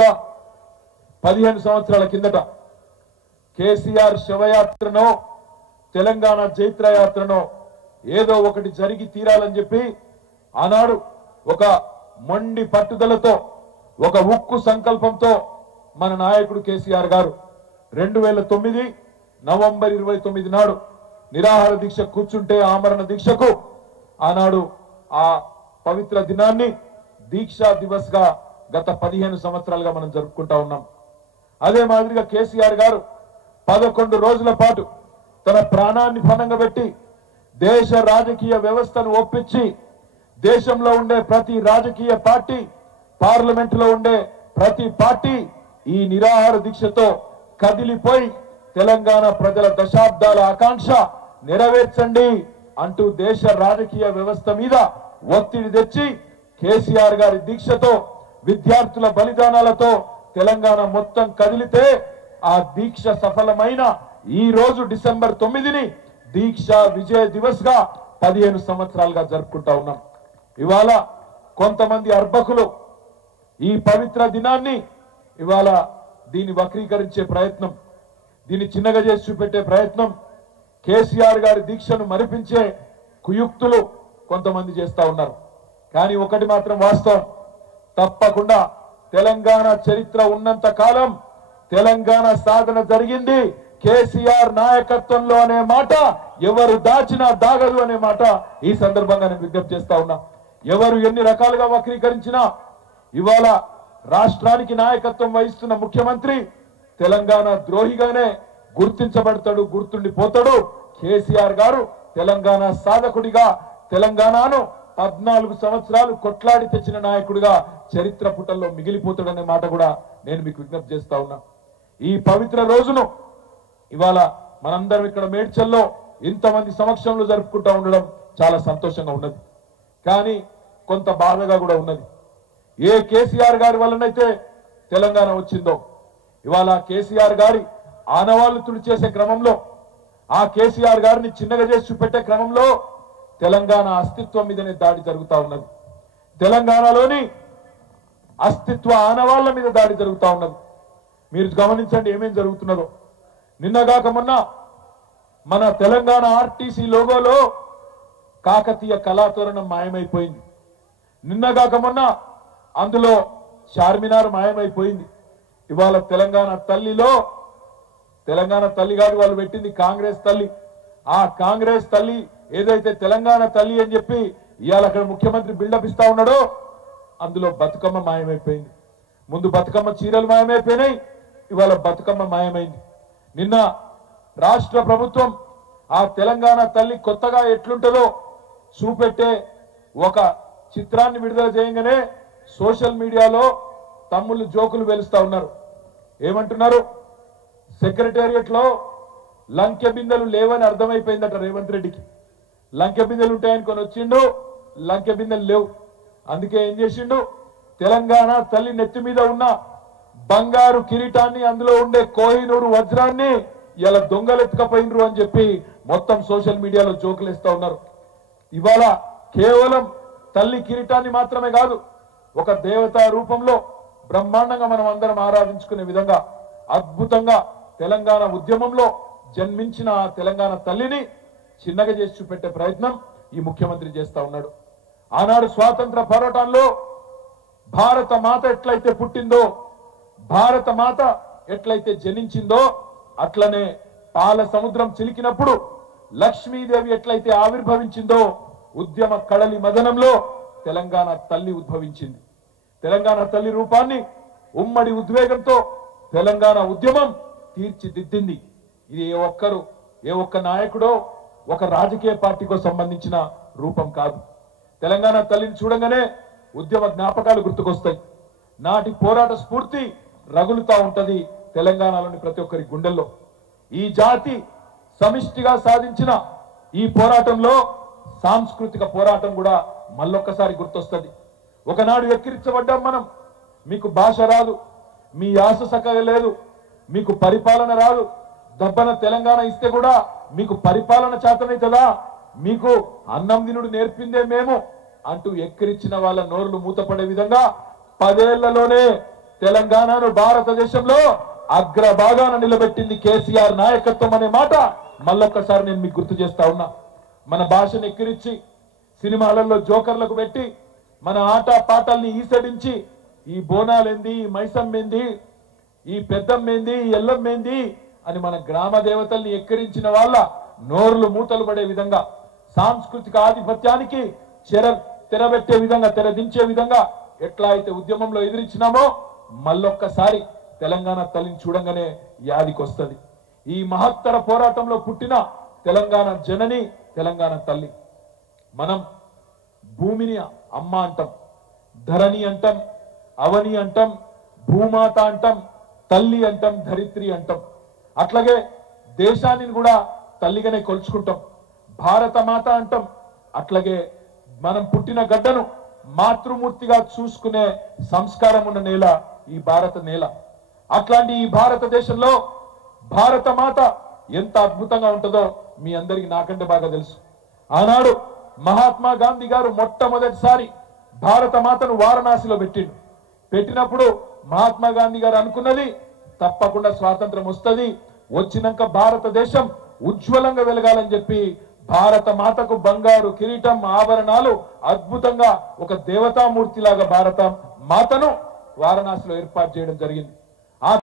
సరిగ్గా 15 సంవత్సరాల కిందట కేసీఆర్ శవయాత్రనో తెలంగాణ జైత్రయాత్రనో ఏదో ఒకటి జరిగి తీరాలని చెప్పి ఆనాడు ఒక మొండి పట్టుదలతో ఒక ఉక్కు సంకల్పంతో మన నాయకుడు కేసీఆర్ గారు 2009 నవంబర్ 29 నాడు నిరాహార దీక్ష కూర్చుంటే ఆమరణ దీక్షకు ఆనాడు ఆ పవిత్ర దినాన్ని దీక్షా దివస్ గా గత 15 సంవత్సరాలుగా మనం జరుపుకుంటా ఉన్నాం. అదే మాదిరిగా కేసీఆర్ గారు 11 రోజుల పాటు తన ప్రాణాన్ని పణంగా పెట్టి దేశ రాజకీయ వ్యవస్థను ఒప్పించి దేశంలో ఉండే ప్రతి రాజకీయ పార్టీ పార్లమెంట్ లో ఉండే ప్రతి పార్టీ ఈ నిరాహార దీక్షతో కదిలిపోయి తెలంగాణ ప్రజల దశాబ్దాల ఆకాంక్ష నెరవేర్చండి అంటూ దేశ రాజకీయ వ్యవస్థ మీద ఒత్తిడి తెచ్చి కేసీఆర్ గారి దీక్షతో విద్యార్థుల బలిదానాలతో తెలంగాణ మొత్తం కదిలితే ఆ దీక్ష సఫలమైన ఈ రోజు డిసెంబర్ 9ని దీక్ష విజయ దివస్ గా 15 సంవత్సరాలుగా జరుపుకుంటా ఉన్నాం. ఇవాళ కొంతమంది అర్భకులు ఈ పవిత్ర దినాన్ని ఇవాళ దీన్ని వక్రీకరించే ప్రయత్నం, దీన్ని చిన్నగా చేసి చూపెట్టే ప్రయత్నం, కేసీఆర్ గారి దీక్షను మరిపించే కుయుక్తులు కొంతమంది చేస్తా ఉన్నారు. కానీ ఒకటి మాత్రం వాస్తవం, తప్పకుండా తెలంగాణ చరిత్ర ఉన్నంత కాలం తెలంగాణ సాధన జరిగింది కేసీఆర్ నాయకత్వంలో అనే మాట ఎవరు దాచినా దాగదు అనే మాట ఈ సందర్భంగా నేను విజ్ఞప్తి చేస్తా ఉన్నా. ఎవరు ఎన్ని రకాలుగా వక్రీకరించినా ఇవాళ రాష్ట్రానికి నాయకత్వం వహిస్తున్న ముఖ్యమంత్రి తెలంగాణ ద్రోహిగానే గుర్తించబడతాడు, గుర్తుండిపోతాడు. కేసీఆర్ గారు తెలంగాణ సాధకుడిగా తెలంగాణను 14 సంవత్సరాలు కొట్లాడి తెచ్చిన నాయకుడిగా చరిత్ర పుటల్లో మిగిలిపోతాడనే మాట కూడా నేను మీకు విజ్ఞప్తి చేస్తా ఉన్నా. ఈ పవిత్ర రోజును ఇవాళ మనందరం ఇక్కడ మేడ్చల్లో ఇంతమంది సమక్షంలో జరుపుకుంటా ఉండడం చాలా సంతోషంగా ఉన్నది. కానీ కొంత బాధగా కూడా ఉన్నది. ఏ కేసీఆర్ గారి వల్లనైతే తెలంగాణ వచ్చిందో ఇవాళ కేసీఆర్ గారి ఆనవాళ్లు తుడిచేసే క్రమంలో, ఆ కేసీఆర్ గారిని చిన్నగా చేసి చూపెట్టే క్రమంలో తెలంగాణ అస్తిత్వం మీదనే దాడి జరుగుతా ఉన్నది. తెలంగాణలోని అస్తిత్వ ఆనవాళ్ల మీద దాడి జరుగుతా ఉన్నది. మీరు గమనించండి ఏమేం జరుగుతున్నదో. నిన్నగాక మొన్న మన తెలంగాణ ఆర్టీసీ లోగోలో కాకతీయ కళాతోరణం మాయమైపోయింది. నిన్నగాక మొన్న అందులో చార్మినార్ మాయమైపోయింది. ఇవాళ తెలంగాణ తల్లిలో తెలంగాణ తల్లి గారు వాళ్ళు పెట్టింది కాంగ్రెస్ తల్లి. ఆ కాంగ్రెస్ తల్లి ఏదైతే తెలంగాణ తల్లి అని చెప్పి ఇవాళ అక్కడ ముఖ్యమంత్రి బిల్డప్ ఇస్తా ఉన్నాడో అందులో బతుకమ్మ మాయమైపోయింది. ముందు బతుకమ్మ చీరలు మాయమైపోయినాయి, ఇవాళ బతుకమ్మ మాయమైంది. నిన్న రాష్ట్ర ప్రభుత్వం ఆ తెలంగాణ తల్లి కొత్తగా ఎట్లుంటుందో చూపెట్టే ఒక చిత్రాన్ని విడుదల చేయగానే సోషల్ మీడియాలో తమ్ముళ్ళు జోకులు వెలుస్తా ఉన్నారు. ఏమంటున్నారు? సెక్రటేరియట్ లో లంకె బిందెలు లేవని అర్థమైపోయిందట రేవంత్ రెడ్డికి. లంకె బిందెలు ఉంటాయని కొని వచ్చిండు, లంకె బిందెలు లేవు. అందుకే ఏం చేసిండు? తెలంగాణ తల్లి నెత్తి మీద ఉన్న బంగారు కిరీటాన్ని, అందులో ఉండే కోహినూరు వజ్రాన్ని ఇలా దొంగలెత్తుకపోయినరు అని చెప్పి మొత్తం సోషల్ మీడియాలో జోకులేస్తా ఉన్నారు. ఇవాళ కేవలం తల్లి కిరీటాన్ని మాత్రమే కాదు, ఒక దేవతా రూపంలో బ్రహ్మాండంగా మనం అందరం ఆరాధించుకునే విధంగా అద్భుతంగా తెలంగాణ ఉద్యమంలో జన్మించిన ఆ తెలంగాణ తల్లిని చిన్నగా చేసి చూపెట్టే ప్రయత్నం ఈ ముఖ్యమంత్రి చేస్తా ఉన్నాడు. ఆనాడు స్వాతంత్ర పోరాటంలో భారత మాత ఎట్లయితే పుట్టిందో, భారత మాత ఎట్లయితే జనించిందో, అట్లనే పాల సముద్రం చిలికినప్పుడు లక్ష్మీదేవి ఎట్లయితే ఆవిర్భవించిందో ఉద్యమ కడలి మదనంలో తెలంగాణ తల్లి ఉద్భవించింది. తెలంగాణ తల్లి రూపాన్ని ఉమ్మడి ఉద్వేగంతో తెలంగాణ ఉద్యమం తీర్చిదిద్దింది. ఇది ఏ ఒక్క నాయకుడో ఒక రాజకీయ పార్టీకో సంబంధించిన రూపం కాదు. తెలంగాణ తల్లిని చూడంగానే ఉద్యమ జ్ఞాపకాలు గుర్తుకొస్తాయి. నాటి పోరాట స్ఫూర్తి రగులుతా ఉంటది తెలంగాణలోని ప్రతి ఒక్కరి గుండెల్లో. ఈ జాతి సమిష్టిగా సాధించిన ఈ పోరాటంలో సాంస్కృతిక పోరాటం కూడా మళ్ళొక్కసారి గుర్తొస్తుంది. ఒకనాడు ఎక్కిరించబడ్డాం మనం, మీకు భాష రాదు, మీ యాస చక్కగా లేదు, మీకు పరిపాలన రాదు, దబ్బన తెలంగాణ ఇస్తే కూడా మీకు పరిపాలన చేతనైతదా, మీకు అన్నం తినుడు నేర్పిందే మేము అంటూ ఎక్కిరించిన వాళ్ళ నోర్లు మూతపడే విధంగా 10 ఏళ్లలోనే తెలంగాణను భారతదేశంలో అగ్రభాగాన నిలబెట్టింది కేసీఆర్ నాయకత్వం అనే మాట మళ్ళొక్కసారి నేను మీకు గుర్తు చేస్తా ఉన్నా. మన భాషను ఎక్కిరించి సినిమాలలో జోకర్లకు పెట్టి మన ఆట పాటల్ని ఈసడించి ఈ బోనాలేంది, ఈ మైసమ్మేంది, ఈ పెద్దమ్మేంది, ఈ ఎల్లమ్మేంది అని మన గ్రామ దేవతల్ని ఎక్కిరించిన వాళ్ళ నోర్లు మూతలు పడే విధంగా సాంస్కృతిక ఆధిపత్యానికి తెరబెట్టే విధంగా, తెరదించే విధంగా ఎట్లా అయితే ఉద్యమంలో ఎదిరించినామో మళ్ళొక్కసారి తెలంగాణ తల్లిని చూడంగానే యాదికొస్తుంది. ఈ మహత్తర పోరాటంలో పుట్టిన తెలంగాణ జనని, తెలంగాణ తల్లి. మనం భూమిని అమ్మ అంటాం, ధరణి అంటాం, అవని అంటాం, భూమాత అంటాం, తల్లి అంటాం, ధరిత్రి అంటాం. అట్లాగే దేశాన్ని కూడా తల్లిగానే కొలుచుకుంటాం, భారత మాత అంటాం. అట్లాగే మనం పుట్టిన గడ్డను మాతృమూర్తిగా చూసుకునే సంస్కారం ఉన్న నేల ఈ భారత నేల. అట్లాంటి ఈ భారతదేశంలో భారత మాత ఎంత అద్భుతంగా ఉంటుందో మీ అందరికీ నాకంటే బాగా తెలుసు. ఆనాడు మహాత్మా గాంధీ గారు మొట్టమొదటిసారి భారత మాతను వారణాసిలో పెట్టినప్పుడు మహాత్మా గాంధీ గారు అనుకున్నది తప్పకుండా స్వాతంత్రం వస్తుంది, వచ్చినాక భారతదేశం ఉజ్వలంగా వెలగాలని చెప్పి భారత మాతకు బంగారు కిరీటం, ఆభరణాలు, అద్భుతంగా ఒక దేవతామూర్తిలాగా భారత మాతను వారణాసిలో ఏర్పాటు చేయడం జరిగింది.